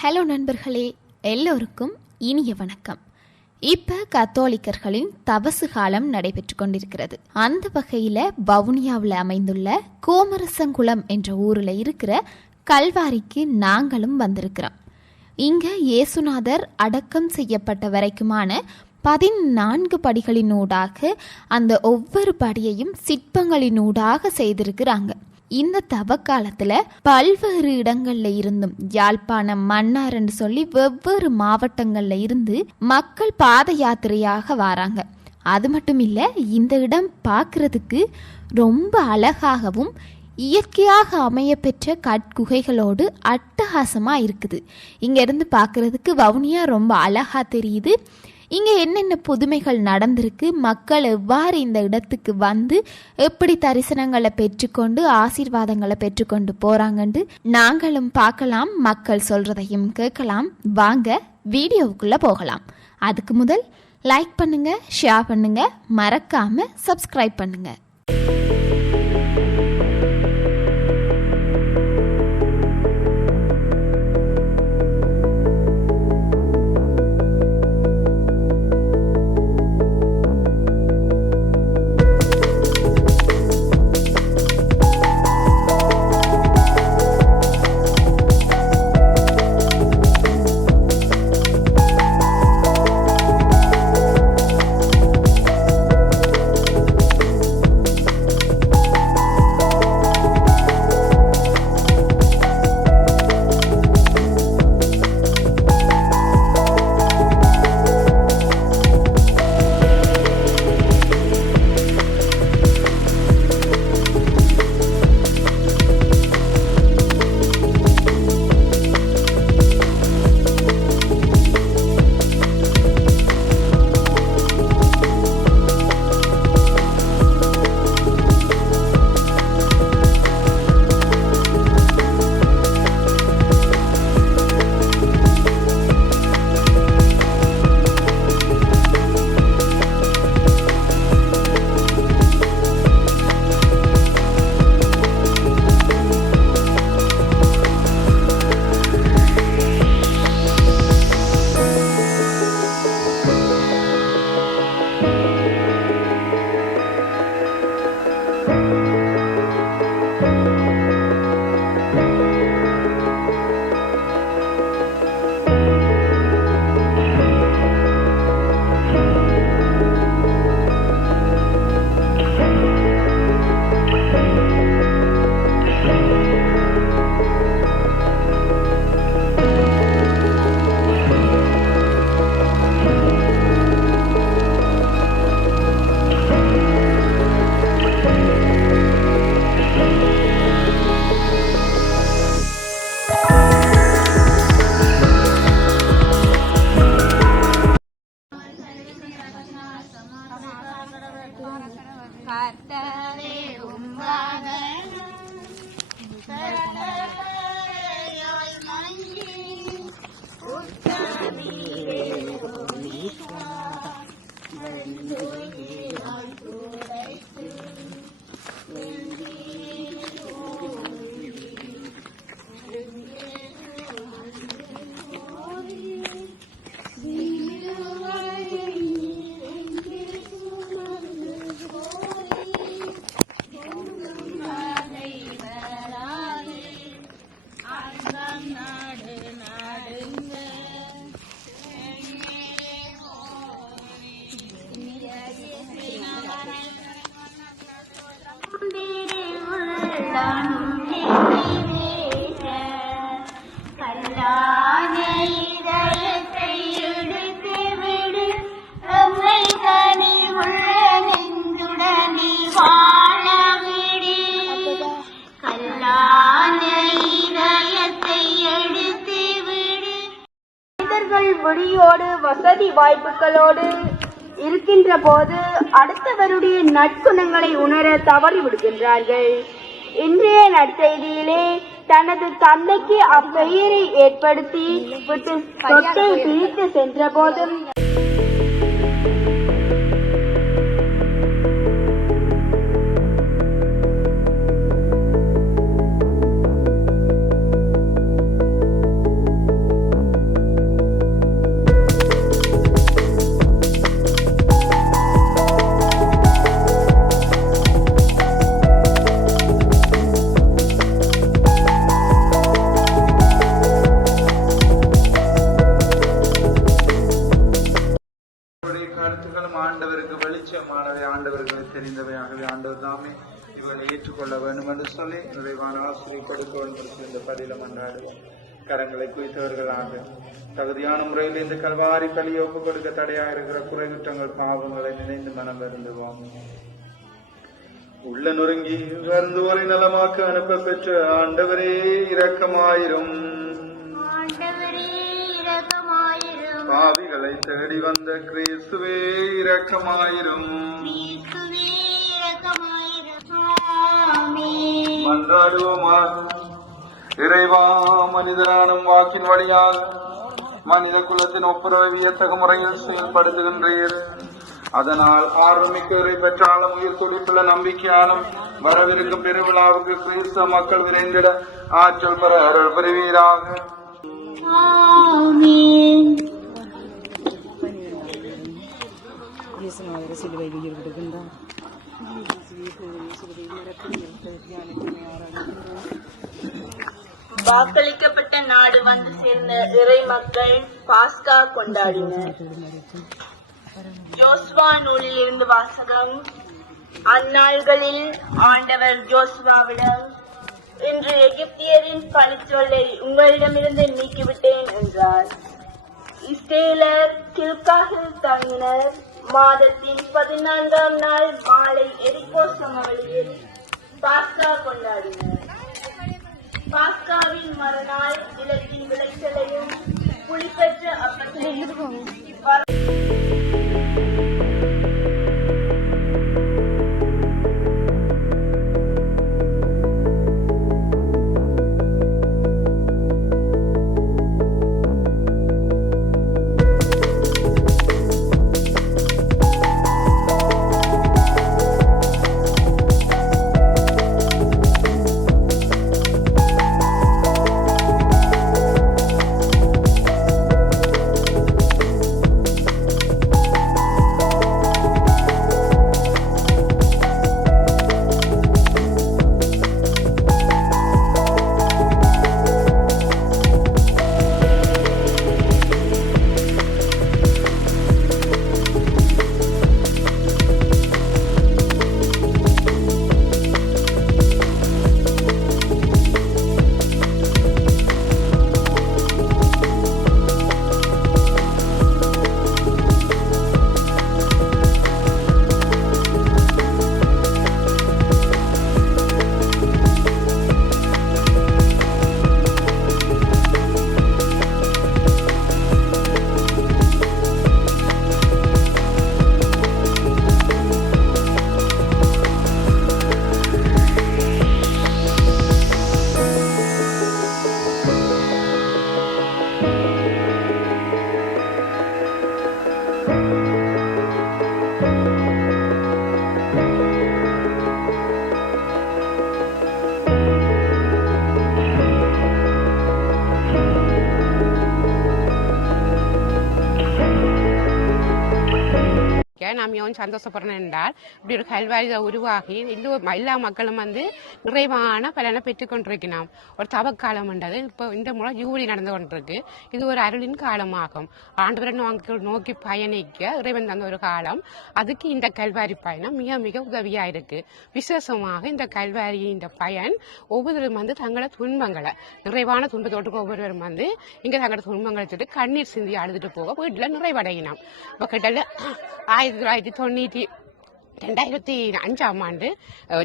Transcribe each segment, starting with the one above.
Hello நண்பர்களே, எல்லோருக்கும் இனிய வணக்கம். இப்போ கத்தோலிக்கர்களின் தபசு காலம் நடைபெற்று கொண்டிருக்கிறது. அந்த வகையில் வவுனியாவில் அமைந்துள்ள கோமரசங்குளம் என்ற ஊரில் இருக்கிற கல்வாரிக்கு நாங்களும் வந்திருக்கிறோம். இங்கே இயேசுநாதர் அடக்கம் செய்யப்பட்ட வரைக்குமான 14 படிகளினூடாக அந்த ஒவ்வொரு படியையும் சிற்பங்களினூடாக செய்திருக்கிறாங்க. இந்த தவக்காலத்துல பல்வேறு இடங்கள்ல இருந்தும் யாழ்ப்பாணம், மன்னார் என்று சொல்லி வெவ்வேறு மாவட்டங்கள்ல இருந்து மக்கள் பாத யாத்திரையாக வராங்க. அது மட்டும் இல்ல, இந்த இடம் பார்க்கறதுக்கு ரொம்ப அழகாகவும் இயற்கையாக அமைய பெற்ற கட்குகைகளோடு அட்டகாசமா இருக்குது. இங்க இருந்து பார்க்கறதுக்கு வவுனியா ரொம்ப அழகா தெரியுது. இங்கே என்னென்ன புதுமைகள் நடந்திருக்கு, மக்கள் எவ்வாறு இந்த இடத்துக்கு வந்து எப்படி தரிசனங்களை பெற்றுக்கொண்டு ஆசீர்வாதங்களை பெற்றுக்கொண்டு போகிறாங்கன்னு நாங்களும் பார்க்கலாம், மக்கள் சொல்கிறதையும் கேட்கலாம். வாங்க வீடியோவுக்குள்ளே போகலாம். அதுக்கு முதல் லைக் பண்ணுங்கள், ஷேர் பண்ணுங்கள், மறக்காமல் சப்ஸ்கிரைப் பண்ணுங்கள். மொழியோடு வசதி வாய்ப்புகளோடு இருக்கின்ற போது அடுத்தவருடைய நற்குணங்களை உணர தவறிவிடுகின்றார்கள். இன்றைய நற்செய்தியிலே தனது தந்தைக்கு அப்பெயரை ஏற்படுத்தி விட்டு சொத்தை பிரித்து சென்ற போதும் தெரிந்தவையாகவே ஆண்டவர் தாமே இவர்களை ஏற்றுக்கொள்ள வேண்டும் என்று சொல்லி நிறைவான ஆசிரியை கொடுக்க வேண்டும் என்று இந்த பதில மன்றாடுவோம். கரங்களை குவித்தவர்களாக தகுதியான முறையில் இந்த கல்வாரி பலியை ஒப்புக் கொடுக்க தடையாக இருக்கிற குறைகுற்றங்கள் பாவங்களை நினைந்து மனம் வருந்துவோம். உள்ள நொறுங்கி வருந்துவோரை நலமாக்க அனுப்ப பெற்ற ஆண்டவரே இரக்கமாயிரும். பாவிகளை தேடி வந்த கிறிஸ்துவே இரக்கமாயிரும். மன்றாடுவோமாக. இறைவா, மனிதரானும் வாக்கின் வழியாக மனித குலத்தின் ஒப்புரவை வியத்தக முறையில் செயல்படுத்துகின்றீர். அதனால் ஆர்வமிக்க இறை பெற்றாலும் உயிர் துடிப்புள்ள நம்பிக்கையாலும் வரவிருக்கும் பெருவிழாவுக்கு கிறிஸ்தவ மக்கள் விரைந்திட ஆற்றல் பெற அருள் புரிவீராக. வாக்களிக்கப்பட்ட நாடு வந்து சேர்ந்த இறை மக்கள் பாஸ்கா கொண்டாடினர். ஜோஸ்வா நூலில் இருந்து வாசகம். அந்நாள்களில் ஆண்டவர் ஜோஸ்வாவிடம், இன்று எகிப்தியரின் பணிச்சொல்லை உங்களிடமிருந்து நீக்கிவிட்டேன் என்றார். இஸ்ரேலர் கில்காகில் தங்கினர். மாதத்தின் 14ஆம் நாள் மாலை எரிகோ சமவெளியில் பாஸ்கா கொண்டாடினர். பாஸ்காவின் மறுநாள் நிலத்தின் விளைச்சலையும் புளிப்பெற்ற அப்பத்தையும் நாம் ஏன் சந்தோஷப்படுறோம் என்றால் இப்படி ஒரு கல்வாரி உருவாகி எல்லா மக்களும் நிறைவான பலனை பெற்றுக்கொண்டிருக்கிறோம். ஒரு தவக்காலம் என்றது இப்போ இந்த முறை ஜூலி நடந்து கொண்டிருக்கு. இது ஒரு அருளின் காலமாகும். ஆண்டவரை நோக்கி பயணிக்க இறைவன் தந்த ஒரு காலம். அதுக்கு இந்த கல்வாரி பயணம் மிக மிக உதவியா இருக்கு. விசேஷமாக இந்த கல்வாரி இந்த பயன் ஒவ்வொருவரும் தங்களோட துன்பங்களை நிறைவான துன்பத்தோட்டுக்கு ஒவ்வொருவரும் இங்க தங்களோட துன்பங்களை கண்ணீர் சிந்தி அழுதுட்டு போக வீட்டுல நிறைவடையினோம். இப்போ கிட்ட 2005ஆம் ஆண்டு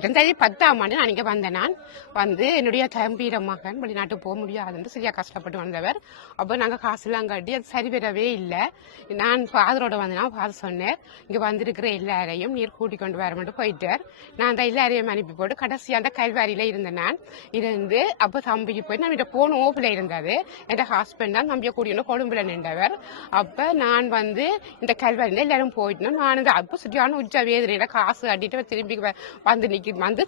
2010ஆம் ஆண்டு நான் இங்கே வந்தேன். நான் என்னுடைய தம்பீர மகன் வெளிநாட்டுக்கு போக முடியாதுன்னு சரியா கஷ்டப்பட்டு வந்தவர். அப்போ நாங்கள் காசுலாம் கட்டி அது சரி பெறவே இல்லை. நான் ஃபாதரோட வந்தேன்னா ஃபாதர் சொன்னேன், இங்கே வந்திருக்கிற எல்லாரையும் நீர் கூட்டிக் கொண்டு வரமென்று போயிட்டார். நான் அந்த எல்லாரையும் அனுப்பி போட்டு கடைசி அந்த கல்வாரியில இருந்தேன். நான் இருந்து அப்போ தம்பிக்கு போய் நான் போன ஓப்பில் இருந்தது. என் ஹஸ்பண்ட் தான் தம்பியை கூட்டிட்டு கொழும்புல நின்றவர். அப்போ நான் இந்த கல்வாரியில் எல்லாரும் போயிட்டோம். நான் அப்போ சரியான உச்ச வேதனை காசு அடிட்டு திரும்பி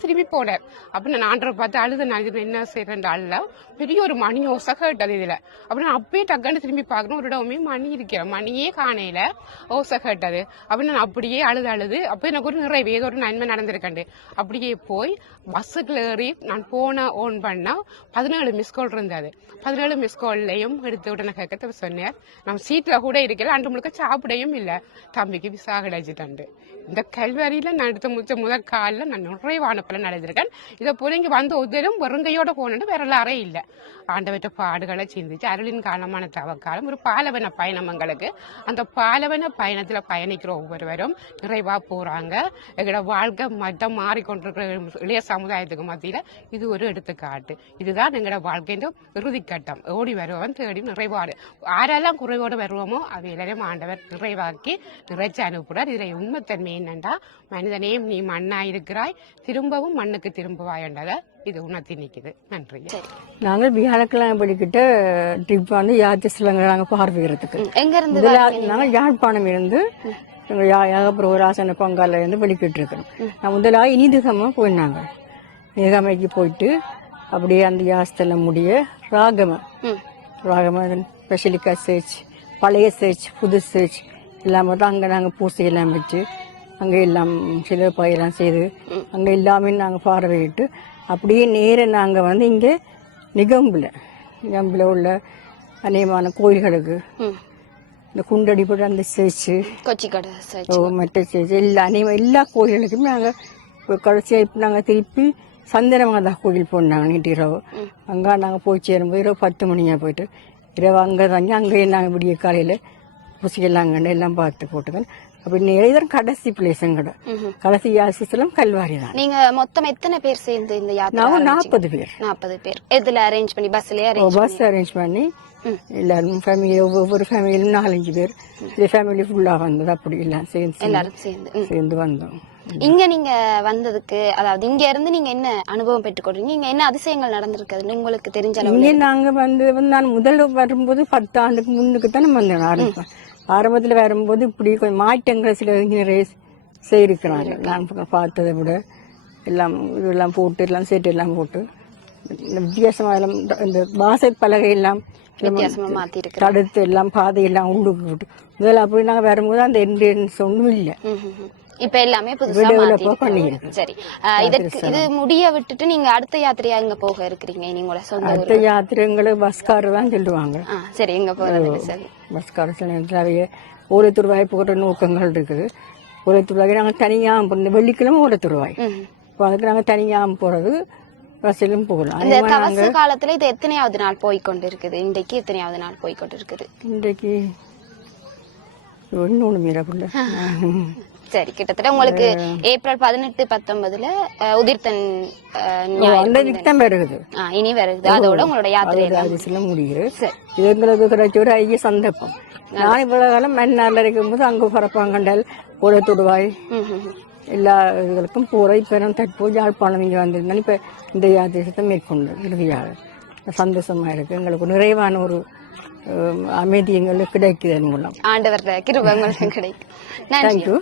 திரும்பி போனேன். அப்ப நான் ஆண்டரை பார்த்து அழுது என்ன செய்யறேன் அழுத பெரிய ஒரு மணி ஓசை கேட்டது இதுல. அப்ப நான் அப்பயே டக்குன்னு திரும்பி பார்க்கணும். ஒரு இடமே மணி இருக்கிறேன், மணியே காணையில ஓசை கேட்டது. அப்ப நான் அப்படியே அழுது அப்ப எனக்கு ஒரு நிறைய ஏதோ ஒரு நன்மை நடந்திருக்கேன். அப்படியே போய் பஸ்ஸுக்குள்ள ஏறி நான் போன ஓன் பண்ணா 17 மிஸ்கால் இருந்தது. 17 மிஸ்கால்லையும் எடுத்து உடனே கேட்க சொன்னேன். நம்ம சீட்ல கூட இருக்கல, அன்று முழுக்க சாப்பிடையும் இல்லை. தம்பிக்கு விசா கிடைச்சிட்டு இந்த கல்வி வரியில நான் எடுத்து முடிச்ச முதல் காலில் நான் நிறைவான பலன் அடைந்திருக்கேன். இதை போல இங்கே வந்து ஒருத்தரும் வெறுங்கையோட போனது வரலாறே இல்லை. ஆண்டவற்ற பாடுகளை சிந்திச்சு அருளின் காலமான தவக்காலம் ஒரு பாலவன பயணம் எங்களுக்கு. அந்த பாலவன பயணத்துல பயணிக்கிற ஒவ்வொருவரும் நிறைவா போறாங்க. எங்களோட வாழ்க்கை மட்டம் மாறிக்கொண்டிருக்கிற இளைய சமுதாயத்துக்கு மத்தியில இது ஒரு எடுத்துக்காட்டு. இதுதான் எங்களோட வாழ்க்கையின் இறுதிக்கட்டம். ஓடி வருவன் தேடி நிறைவாடு. யாரெல்லாம் குறைவோடு வருவோமோ அது எல்லாரையும் ஆண்டவர் நிறைவாக்கி நிறைச்சு அனுப்புறார். இதுல உண்மைத்தன்மை என்னண்டா, மனிதனையும் நீ மண்ணா இருக்கிறாய், திரும்பவும் மண்ணுக்கு திரும்புவாய் என்றதை இது உணர்த்தி நிக்குது. நன்றி. நாங்கள் வியாழக்கிழமை படிக்கிட்ட ட்ரிப் வந்து யாத்திரை நாங்கள் பார்வையிறதுக்கு எங்க இருந்து நாங்கள் யாழ்ப்பாணம் இருந்து யாகப்பிரவராசன பங்கால இருந்து வெளிக்கிட்டு இருக்கிறோம். நான் முதலாக இனிதுகமா போயினாங்க. நிகமைக்கு போயிட்டு அப்படியே அந்த யாஸ்தலம் முடிய ராகம ஸ்பெஷலிக்கா சர்ச், பழைய சர்ச், புது சர்ச் எல்லாம் பார்த்து அங்கே நாங்கள் பூசை எல்லாம் வச்சு அங்கே எல்லாம் சில பயிரெல்லாம் செய்து அங்கே எல்லாமே நாங்கள் பார்வையிட்டு அப்படியே நேர நாங்கள் வந்து இங்கே நிகம்பில் உள்ள அநேகமான கோயில்களுக்கு இந்த குண்டடிப்பட அந்த சர்ச்சு, மற்ற சர்ச்சு எல்லா கோயில்களுக்குமே நாங்கள் கடைசியாக இப்போ நாங்கள் திருப்பி சந்திரமாதா கோயில் போனாங்க நேற்று இரவு. அங்கே நாங்கள் போய் சேரும்போது இரவு 10 மணியாக போயிட்டு இரவு அங்கே தங்கி அங்கேயே நாங்கள் விடிய காலையில் பூசிக்கெல்லாம் கண்டு எல்லாம் பார்த்து போட்டுக்கணும். அப்படி இதுதான் கடைசி பிளேஸுங்கட கடைசி யாசிஸ்லாம் கல்வாரி தான். நீங்க மொத்தம் எத்தனை பேர் சேர்ந்து இந்த யாத்திரை? நாங்கள் 40 பேர். 40 பேர். எதுல அரேஞ்ச் பண்ணி? பஸ்ல பஸ் அரேஞ்ச் பண்ணி எல்லாரும் ஃபேமிலி, ஒவ்வொரு ஃபேமிலியிலும் 4-5 பேர். இந்த ஃபேமிலி ஃபுல்லா வந்தது. அப்படி எல்லாம் எல்லாரும் சேர்ந்து வந்தோம். இங்க நீங்க வந்ததுக்கு, அதாவது இங்க இருந்து நீங்க என்ன அனுபவம் பெற்றுக்கொள்றீங்க? இங்க என்ன அதிசயங்கள் நடந்திருக்குதுன்னு உங்களுக்கு தெரிஞ்ச இங்கே நாங்க வந்து நான் முதல்ல வரும்போது 10 ஆண்டுக்கு முன்னுக்கு தானே வந்தேன். ஆரம்பத்தில் வரும்போது இப்படி கொஞ்சம் மாற்றங்கள் சில நிறைய செய்திருக்கிறாங்க. நான் பார்த்ததை விட எல்லாம் இதெல்லாம் போட்டு எல்லாம் செட்டு எல்லாம் போட்டு வித்தியாசமாக எல்லாம் இந்த வாசை பலகை எல்லாம் தடுத்து எல்லாம் பாதையெல்லாம் உள்ளுக்கு போட்டு முதல்ல அப்படி நாங்கள் வரும்போது அந்த என்ட்ரன்ஸ் ஒன்றும் இல்லை. இப்ப எல்லாமே புதுசா மாத்திருக்கு. சரி, இது முடிய விட்டுட்டு நீங்க அடுத்த யாத்திரையா இங்க போக இருக்கிறீங்க? நீங்களோட சொந்த அடுத்த யாத்திரைங்களை பஸ்கார தான் சொல்லுவாங்க. சரி, எங்க போறது? சரி, பஸ்கார நிறைய ஓலைத்துருவாய் போகிற நோக்கங்கள் இருக்குது. ஓலைத்துருவாய் நாங்கள் தனியா வெள்ளிக்கிழமை ஓலைத்துருவாய், அதுக்கு நாங்கள் தனியா போறது பஸ்ஸிலும் போகலாம். இந்த தவச காலத்துல இது எத்தனையாவது நாள் போய்கொண்டு இருக்குது? இன்றைக்கு எத்தனையாவது நாள் போய்கொண்டு இருக்குது? இன்றைக்கு 1 மீறக்குள்ள. சரி, கிட்டத்தட்ட உங்களுக்கு ஏப்ரல் 18-19 உதிர்த்தன் வருது. இனி வருது. அதோட உங்களோட யாத்திரை முடியுது. இது எங்களுக்கு கிடைச்ச ஒரு ஐய சந்தர்ப்பம். நான் இவ்வளவு காலம் மன்னார்ல இருக்கும்போது அங்க பரப்பாங்கண்டல் ஓலத்தொடுவாய் எல்லா இதுகளுக்கும் போற. இப்ப நான் தற்போது யாழ்ப்பாணம் இங்க வந்திருந்தேன். இப்ப இந்த யாத்திரை மேற்கொண்டு இறுதியாக சந்தோஷமா இருக்கு. எங்களுக்கு நிறைவான ஒரு அமைதி எங்களுக்கு கிடைக்குது. மூலம் ஆண்டவர் கிருபை உங்களுக்கு கிடைக்கும். நன்றி.